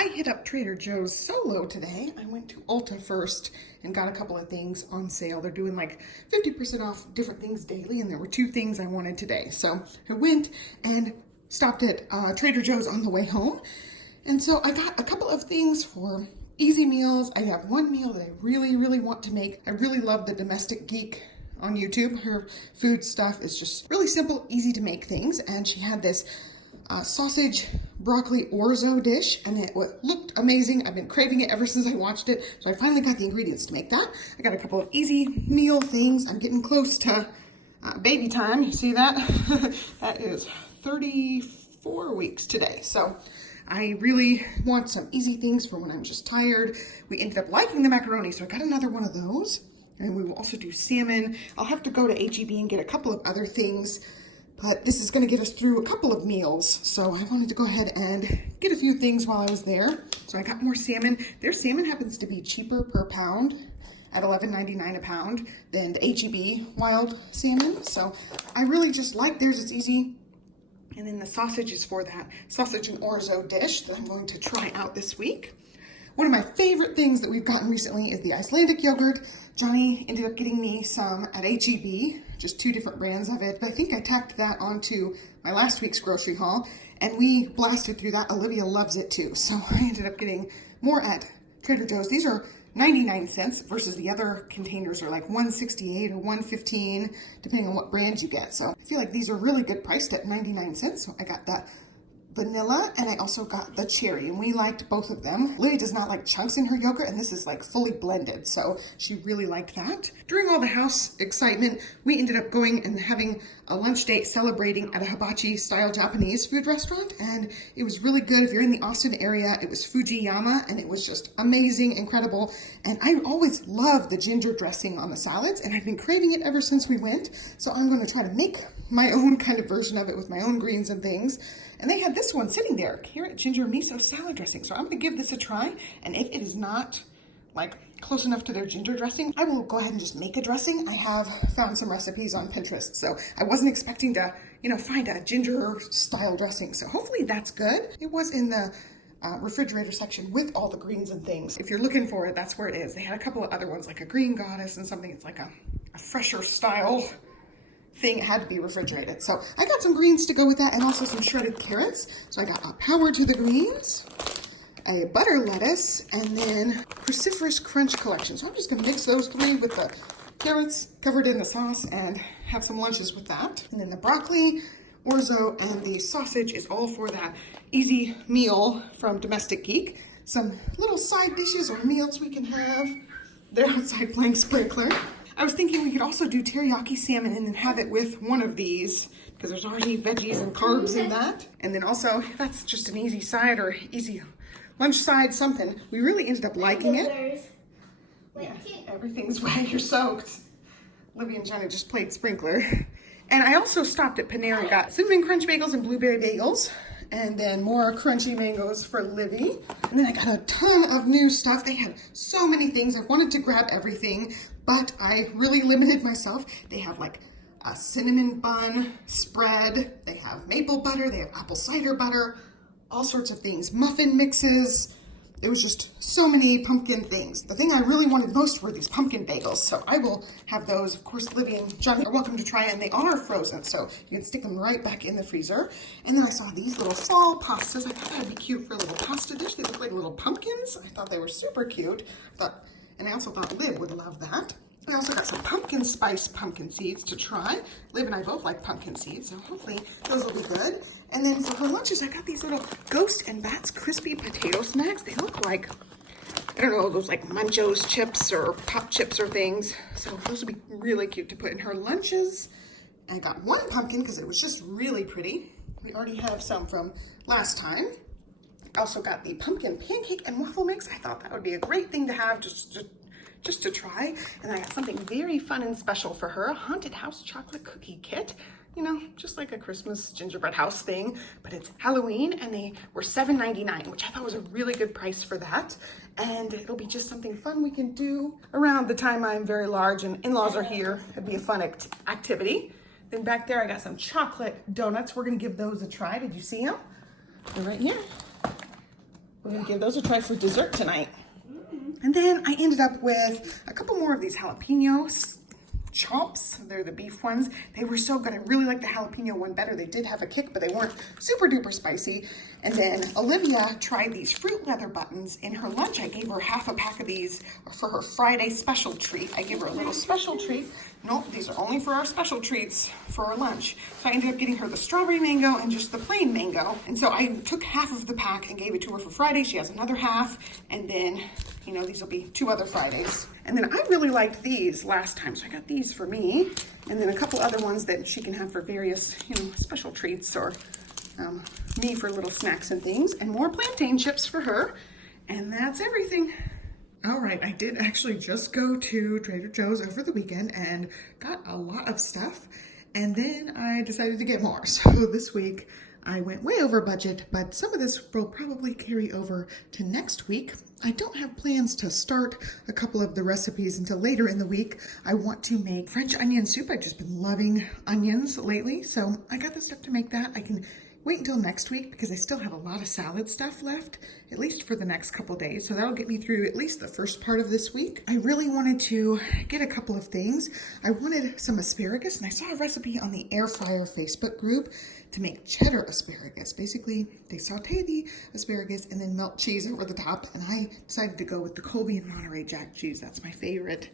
I hit up Trader Joe's solo today. I went to Ulta first and got a couple of things on sale. They're doing like 50% off different things daily, and there were two things I wanted today. So I went and stopped at Trader Joe's on the way home. And so I got a couple of things for easy meals. I have one meal that I really want to make. I really love the Domestic Geek on YouTube. Her food stuff is just really simple, easy to make things. And she had this sausage broccoli orzo dish, and it looked amazing. I've been craving it ever since I watched it, so I finally got the ingredients to make that. I got a couple of easy meal things. I'm getting close to baby time. You see that? That is 34 weeks today. So I really want some easy things for when I'm just tired. We ended up liking the macaroni, so I got another one of those. And we will also do salmon. I'll have to go to HEB and get a couple of other things, but this is going to get us through a couple of meals. So I wanted to go ahead and get a few things while I was there. So I got more salmon. Their salmon happens to be cheaper per pound at $11.99 a pound than the HEB wild salmon. So I really just like theirs. It's easy. And then the sausage is for that sausage and orzo dish that I'm going to try out this week. One of my favorite things that we've gotten recently is the Icelandic yogurt. Johnny ended up getting me some at HEB, just two different brands of it. But I think I tacked that onto my last week's grocery haul, and we blasted through that. Olivia loves it too. So I ended up getting more at Trader Joe's. These are 99 cents versus the other containers are like 168 or 115, depending on what brand you get. So I feel like these are really good priced at 99 cents. So I got that vanilla, and I also got the cherry, and we liked both of them. Lily does not like chunks in her yogurt, and this is like fully blended, so she really liked that. During all the house excitement, we ended up going and having a lunch date celebrating at a hibachi style Japanese food restaurant, and it was really good. If you're in the Austin area, it was Fujiyama, and it was just amazing, incredible. And I always love the ginger dressing on the salads, and I've been craving it ever since we went, so I'm going to try to make my own kind of version of it with my own greens and things. And they had this one sitting there, carrot ginger miso salad dressing. So I'm gonna give this a try. And if it is not like close enough to their ginger dressing, I will go ahead and just make a dressing. I have found some recipes on Pinterest. So I wasn't expecting to, find a ginger style dressing. So hopefully that's good. It was in the refrigerator section with all the greens and things. If you're looking for it, that's where it is. They had a couple of other ones like a green goddess and something. It's like a fresher style thing. It had to be refrigerated. So I got some greens to go with that, and also some shredded carrots. So I got a power to the greens, a butter lettuce, and then cruciferous crunch collection. So I'm just gonna mix those three with the carrots covered in the sauce and have some lunches with that. And then the broccoli, orzo, and the sausage is all for that easy meal from Domestic Geek. Some little side dishes or meals we can have. They're outside playing sprinkler. I was thinking we could also do teriyaki salmon and then have it with one of these, because there's already veggies and carbs in that. And then also, that's just an easy side or easy lunch side, something. We really ended up liking it. Yeah, everything's wet, you're soaked. Olivia and Jenna just played sprinkler. And I also stopped at Panera and got cinnamon crunch bagels and blueberry bagels. And then more crunchy mangoes for Livy. And then I got a ton of new stuff. They had so many things. I wanted to grab everything, but I really limited myself. They have like a cinnamon bun spread. They have maple butter. They have apple cider butter, all sorts of things. Muffin mixes. It was just so many pumpkin things. The thing I really wanted most were these pumpkin bagels. So I will have those. Of course, Livy and Johnny are welcome to try it, and they are frozen. So you can stick them right back in the freezer. And then I saw these little fall pastas. I thought that'd be cute for a little pasta dish. They look like little pumpkins. I thought they were super cute. And I also thought Liv would love that. I also got some pumpkin spice pumpkin seeds to try. Liv and I both like pumpkin seeds, so hopefully those will be good. And then for her lunches, I got these little Ghost and Bats crispy potato snacks. They look like, I don't know, those like Munchos chips or pop chips or things. So those would be really cute to put in her lunches. And I got one pumpkin because it was just really pretty. We already have some from last time. I also got the pumpkin pancake and waffle mix. I thought that would be a great thing to have just to try. And I got something very fun and special for her, a haunted house chocolate cookie kit. Just like a Christmas gingerbread house thing, but it's Halloween, and they were $7.99, which I thought was a really good price for that. And it'll be just something fun we can do around the time I'm very large and in-laws are here. It'd be a fun activity. Then back there, I got some chocolate donuts. We're gonna give those a try. Did you see them? They're right here. We're gonna give those a try for dessert tonight. And then I ended up with a couple more of these jalapenos chomps. They're the beef ones. They were so good. I really like the jalapeno one better. They did have a kick, but they weren't super duper spicy. And then Olivia tried these fruit leather buttons in her lunch. I gave her half a pack of these for her Friday special treat. I gave her a little special treat. Nope, these are only for our special treats for our lunch. So I ended up getting her the strawberry mango and just the plain mango. And so I took half of the pack and gave it to her for Friday. She has another half. And then, you know, these will be 2 other Fridays. And then I really liked these last time. So I got these for me. And then a couple other ones that she can have for various, you know, special treats or me for little snacks and things. And more plantain chips for her. And that's everything. All right, I did actually just go to Trader Joe's over the weekend and got a lot of stuff. And then I decided to get more. So this week I went way over budget, but some of this will probably carry over to next week. I don't have plans to start a couple of the recipes until later in the week. I want to make French onion soup. I've just been loving onions lately, so I got the stuff to make that. I can wait until next week because I still have a lot of salad stuff left, at least for the next couple days. So that'll get me through at least the first part of this week. I really wanted to get a couple of things. I wanted some asparagus, and I saw a recipe on the Air Fryer Facebook group to make cheddar asparagus. Basically, they saute the asparagus and then melt cheese over the top, and I decided to go with the Colby and Monterey Jack cheese. That's my favorite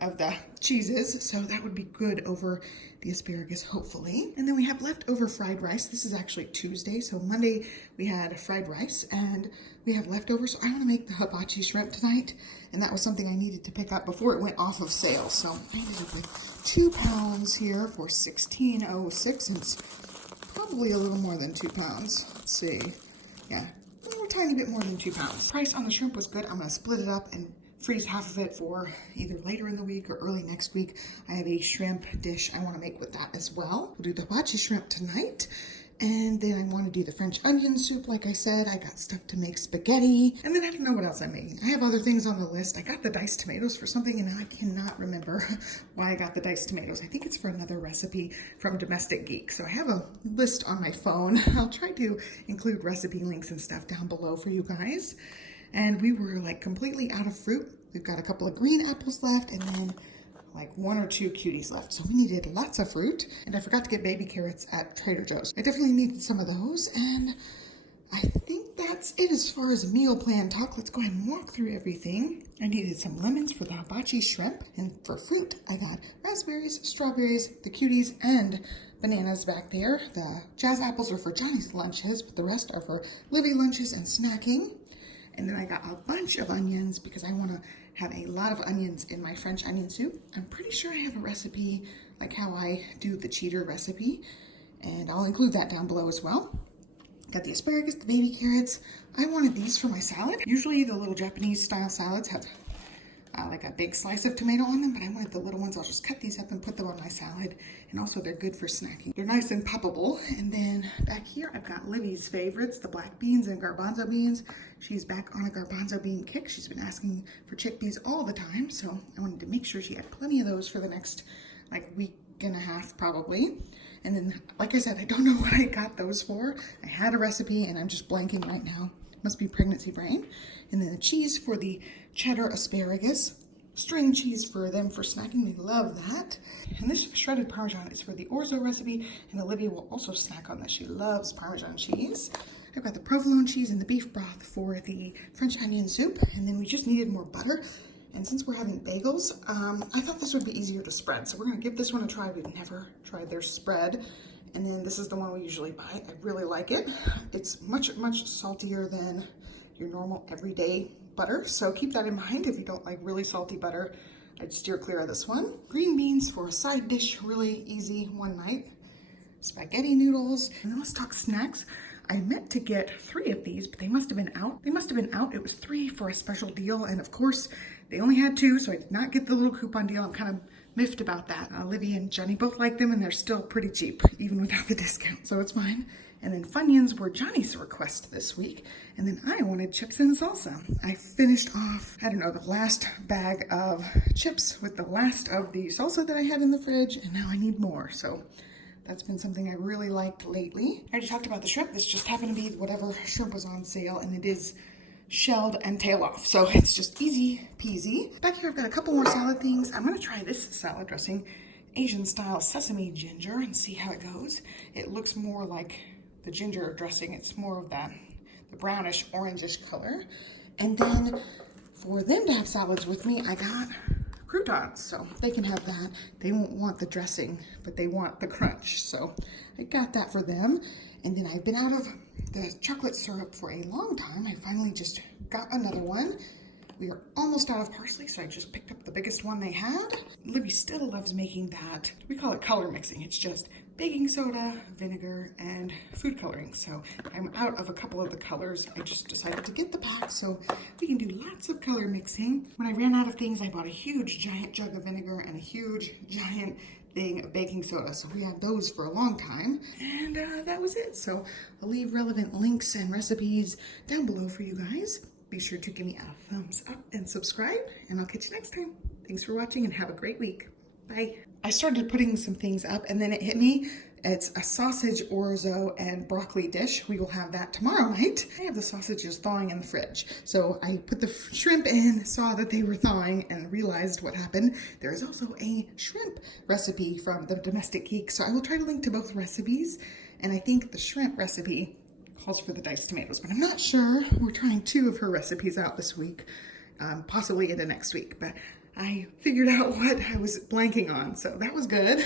of the cheeses, so that would be good over the asparagus, hopefully. And then we have leftover fried rice. This is actually Tuesday, so Monday we had fried rice, and we have leftovers. So I want to make the hibachi shrimp tonight, and that was something I needed to pick up before it went off of sale. So I ended up with 2 pounds here for $16.06, and it's probably a little more than 2 pounds. Let's see, yeah, a little tiny bit more than 2 pounds. Price on the shrimp was good. I'm gonna split it up and freeze half of it for either later in the week or early next week. I have a shrimp dish I want to make with that as well. We'll do the hibachi shrimp tonight. And then I want to do the French onion soup, like I said. I got stuff to make spaghetti. And then I don't know what else I'm making. I have other things on the list. I got the diced tomatoes for something, and now I cannot remember why I got the diced tomatoes. I think it's for another recipe from Domestic Geek. So I have a list on my phone. I'll try to include recipe links and stuff down below for you guys. And we were like completely out of fruit. We've got a couple of green apples left and then like 1 or 2 cuties left. So we needed lots of fruit. And I forgot to get baby carrots at Trader Joe's. I definitely needed some of those. And I think that's it as far as meal plan talk. Let's go ahead and walk through everything. I needed some lemons for the hibachi shrimp. And for fruit, I've had raspberries, strawberries, the cuties, and bananas back there. The jazz apples are for Johnny's lunches, but the rest are for Livy lunches and snacking. And then I got a bunch of onions because I want to have a lot of onions in my French onion soup. I'm pretty sure I have a recipe, like how I do the cheater recipe, and I'll include that down below as well. Got the asparagus, the baby carrots. I wanted these for my salad. Usually the little Japanese style salads have like a big slice of tomato on them, but I wanted the little ones. I'll just cut these up and put them on my salad. And also they're good for snacking. They're nice and poppable. And then back here, I've got Livy's favorites, the black beans and garbanzo beans. She's back on a garbanzo bean kick. She's been asking for chickpeas all the time. So I wanted to make sure she had plenty of those for the next like week and a half probably. And then, like I said, I don't know what I got those for. I had a recipe and I'm just blanking right now. Must be pregnancy brain. And then the cheese for the cheddar asparagus. String cheese for them for snacking. They love that. And this shredded Parmesan is for the orzo recipe. And Olivia will also snack on this. She loves Parmesan cheese. I've got the provolone cheese and the beef broth for the French onion soup. And then we just needed more butter. And since we're having bagels, I thought this would be easier to spread. So we're going to give this one a try. We've never tried their spread. And then this is the one we usually buy. I really like it. It's much, much saltier than your normal everyday butter. So keep that in mind. If you don't like really salty butter, I'd steer clear of this one. Green beans for a side dish, really easy one night. Spaghetti noodles. And then let's talk snacks. I meant to get 3 of these, but they must have been out. It was 3 for a special deal. And of course, they only had 2, so I did not get the little coupon deal. I'm kind of miffed about that. Olivia and Johnny both like them, and they're still pretty cheap, even without the discount, so it's fine. And then Funyuns were Johnny's request this week. And then I wanted chips and salsa. I finished off, I don't know, the last bag of chips with the last of the salsa that I had in the fridge, and now I need more. So that's been something I really liked lately. I already talked about the shrimp. This just happened to be whatever shrimp was on sale, and it is shelled and tail off. So it's just easy peasy. Back here I've got a couple more salad things. I'm gonna try this salad dressing, Asian style sesame ginger, and see how it goes. It looks more like the ginger dressing. It's more of that, the brownish orangish color. And then for them to have salads with me, I got croutons, so they can have that. They won't want the dressing, but they want the crunch. So I got that for them. And then I've been out of the chocolate syrup for a long time. I finally just got another one. We are almost out of parsley, so I just picked up the biggest one they had. Olivia still loves making that. We call it color mixing. It's just baking soda, vinegar, and food coloring. So I'm out of a couple of the colors. I just decided to get the pack so we can do lots of color mixing. When I ran out of things, I bought a huge giant jug of vinegar and a huge giant thing of baking soda. So we have those for a long time. And that was it. So I'll leave relevant links and recipes down below for you guys. Be sure to give me a thumbs up and subscribe, and I'll catch you next time. Thanks for watching and have a great week. Bye. I started putting some things up and then it hit me. It's a sausage, orzo, and broccoli dish. We will have that tomorrow night. I have the sausages thawing in the fridge. So I put the shrimp in, saw that they were thawing, and realized what happened. There is also a shrimp recipe from the Domestic Geek. So I will try to link to both recipes. And I think the shrimp recipe calls for the diced tomatoes, but I'm not sure. We're trying 2 of her recipes out this week, possibly into next week, but I figured out what I was blanking on, so that was good.